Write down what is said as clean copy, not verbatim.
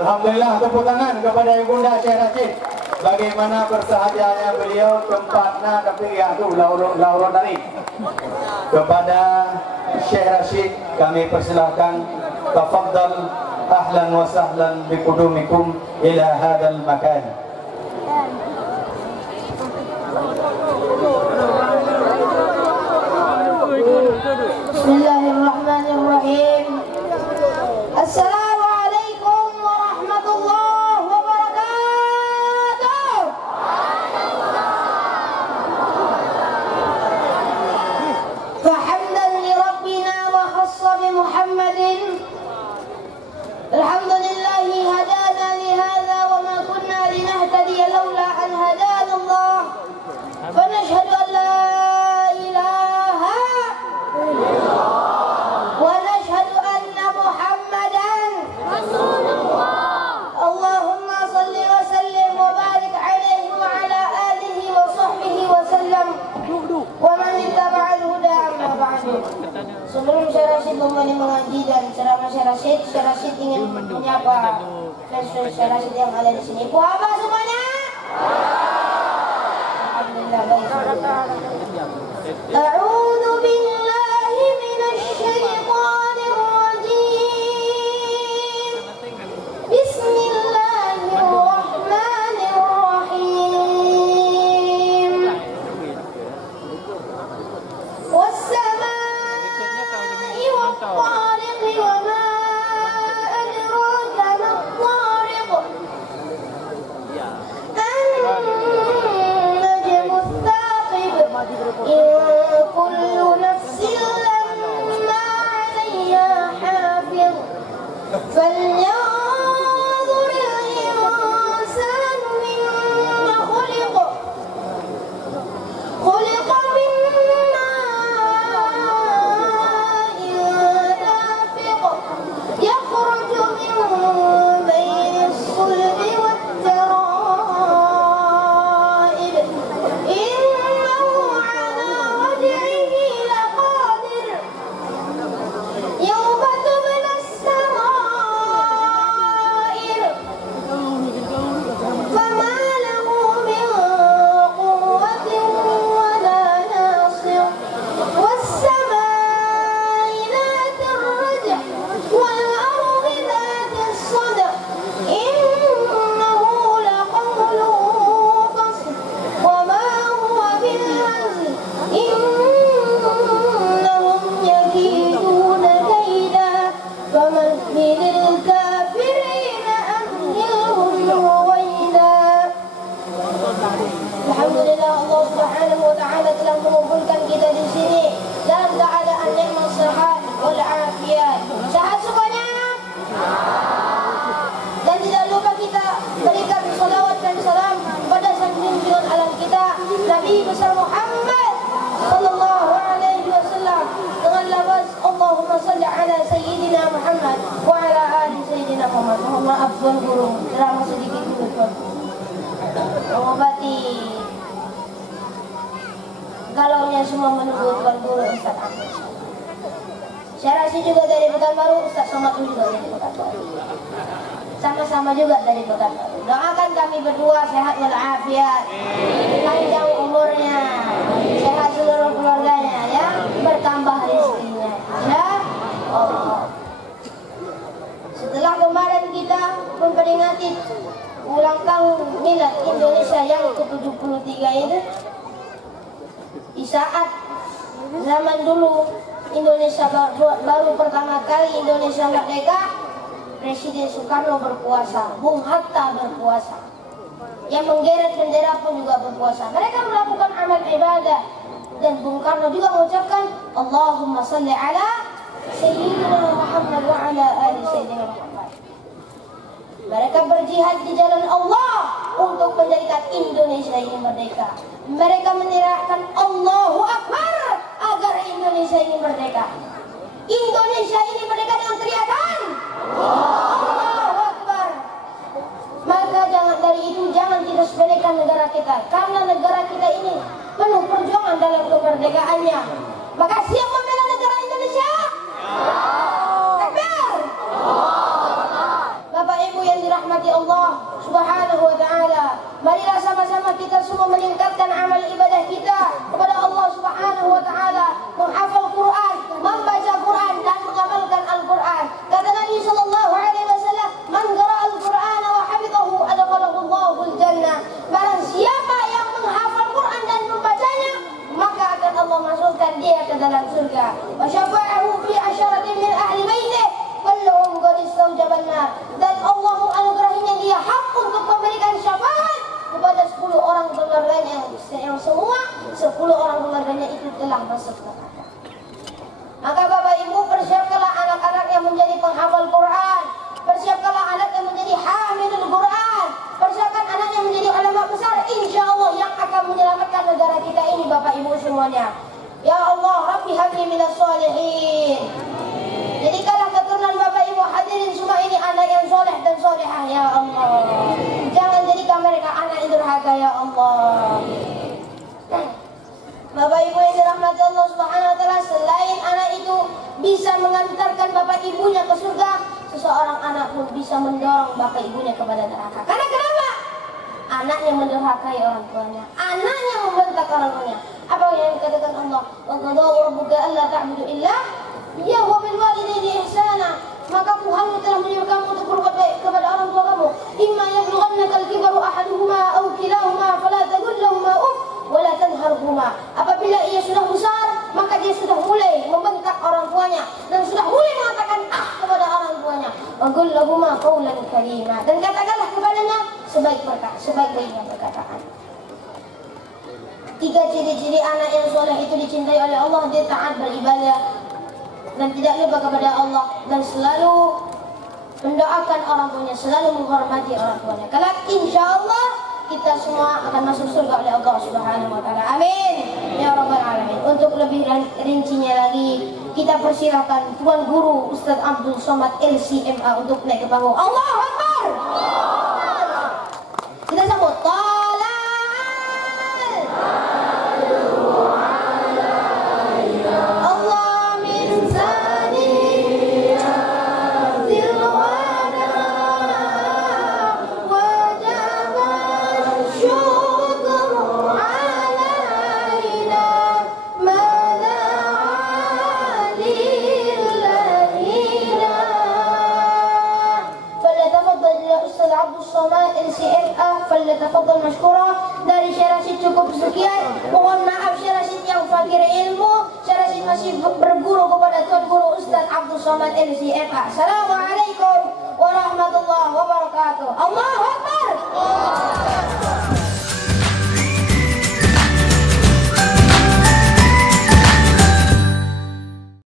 Alhamdulillah, tepuk tangan kepada Ibunda Syekh Rashid. Bagaimana bersahajaannya beliau tempatnya, tapi ya itu lauro dari. Kepada Syekh Rashid kami persilahkan, tafadhal ahlan wa sahlan biqudumikum ila hadzal makan. Bismillahirrahmanirrahim. Assalamualaikum warahmatullahi wabarakatuh. Fahamdan li rabbina wa khassa bi Muhammadin. Alhamdulillahi hadana li hadha wa ma kunna linahtadiya laula an hadana Allah. Fa nashhadu an la ilaha illallah wa nashhadu anna Muhammadan Rasulullah. Allahumma salli wa sallim wa barik alaihi wa ala alihi wa sahbihi wa sallam wa man ittaba'al huda amma ba'du. Sebelum Syekh Rashid memulai mengaji dan ceramah Syekh Rashid ingin menyapa Syekh Rashid yang ada di sini. Puasa semuanya? Alhamdulillah, baik. A'udzu billahi minasy syaithanir rajim. Bismillahirrahmanirrahim. Was-samaa'i wat-tariqi wa ma adraka mat-tariq. An-najmu ats-tsaqib. In kullu nafsin lamma 'alayha hafiz. فلينظر الإنسان مما خلق. خلق من ماء دافق يخرج من بين الصلب والترائب. إنه على رجعه لقادر. يوم تبلى السرائر. فما له من قوة ولا ناصر. والسماء ذات الرجع والأرض ذات الصدع. إنه لقول فصل وما هو بالهزل. إنهم يكيدون كيدا فمهل الكافرين أمهلهم رويدا. Alhamdulillah, Allah Subhanahu wa taala telah mengumpulkan kita di sini dalam keadaan nikmat sehat wal afiat. Sehat semuanya? Dan tidak lupa kita berikan salawat dan salam kepada sang junjungan alam kita Nabi besar Muhammad sallallahu alaihi wasallam dengan lafaz Allahumma shalli ala sayyidina Muhammad wa ala ali sayyidina Muhammad. Mohon maaf tuan guru, ceramah sedikit dulu tuan. Mengobati galaunya semua menunggu tuan guru Ustaz Ahmad. Syekh Rashid juga dari Pekanbaru, Ustaz Somad juga dari Pekanbaru. Sama-sama juga dari Pekanbaru. Doakan kami berdua sehat walafiat, panjang umurnya, sehat seluruh keluarganya, ya, bertambah rezekinya. Ya Allah. Setelah kemarin kita memperingati ulang tahun milad Indonesia yang ke-73 itu, di saat zaman dulu Indonesia baru pertama kali Indonesia merdeka, Presiden Soekarno berpuasa, Bung Hatta berpuasa, yang menggeret bendera pun juga berpuasa. Mereka melakukan amal ibadah, dan Bung Karno juga mengucapkan Allahumma salli ala Sayyidina Muhammad wa ala ali Sayyidina Muhammad. Mereka berjihad di jalan Allah untuk menjadikan Indonesia ini merdeka. Mereka meneriakkan Allahu Akbar agar Indonesia ini merdeka. Indonesia ini merdeka dengan teriakan Allahu Akbar. Maka dari itu jangan kita sepelekan negara kita, karena negara kita ini penuh perjuangan dalam kemerdekaannya. Maka siap membela negara Indonesia? Takbir! Bapak Ibu yang dirahmati yang masuk neraka. Maka Bapak Ibu, persiapkanlah anak-anak yang menjadi penghafal Quran, persiapkanlah anak yang menjadi hamilul Quran, persiapkan anak yang menjadi ulama besar, insya Allah yang akan menyelamatkan negara kita ini, Bapak Ibu semuanya. Ya Allah, Rabbi habli minas sholihin. Jadikanlah keturunan Bapak Ibu hadirin semua ini anak yang soleh dan solehah, ya Allah. Jangan jadikan mereka anak yang durhaka, ya Allah. Bapak Ibu yang dirahmati Allah Subhanahu wa taala, selain anak itu bisa mengantarkan bapak ibunya ke surga, seseorang anak pun bisa mendorong bapak ibunya kepada neraka. Karena kenapa? Anaknya mendurhakai orang tuanya, anaknya membentak orang tuanya. Apa yang dikatakan Allah? Wa qadara rabbuka alla ta'budu illa iyyahu wa bil walidayni ihsana. Maka Tuhanmu telah menyuruh kamu untuk berbuat baik kepada orang tua kamu. Imma yablughannaka al-kibaru ahaduhuma aw kilahuma fala taqul lahumā uff wala tanharhuma. Apabila ia sudah besar, maka dia sudah mulai membentak orang tuanya dan sudah mulai mengatakan kepada orang tuanya. Wa qul lahumā qawlan karīmā. Dan katakanlah kepadanya sebaik-baiknya perkataan. 3 ciri-ciri anak yang soleh itu dicintai oleh Allah. Dia taat beribadah dan tidak lupa kepada Allah, dan selalu mendoakan orang tuanya, selalu menghormati orang tuanya. Karena insya Allah kita semua akan masuk surga oleh Allah Subhanahu wa taala. Amin ya rabbal alamin. Untuk lebih rincinya lagi, kita persilahkan Tuan Guru Ustaz Abdul Somad LCMA untuk naik ke panggung. Allahu Akbar. Kita sambut tafadhal masykura. Dari Syekh Rashid cukup sekian. Mohon maaf Syekh Rashid yang fakir ilmu. Syekh Rashid masih berguru kepada Tuan Guru Ustaz Abdul Somad LCMA. Assalamualaikum.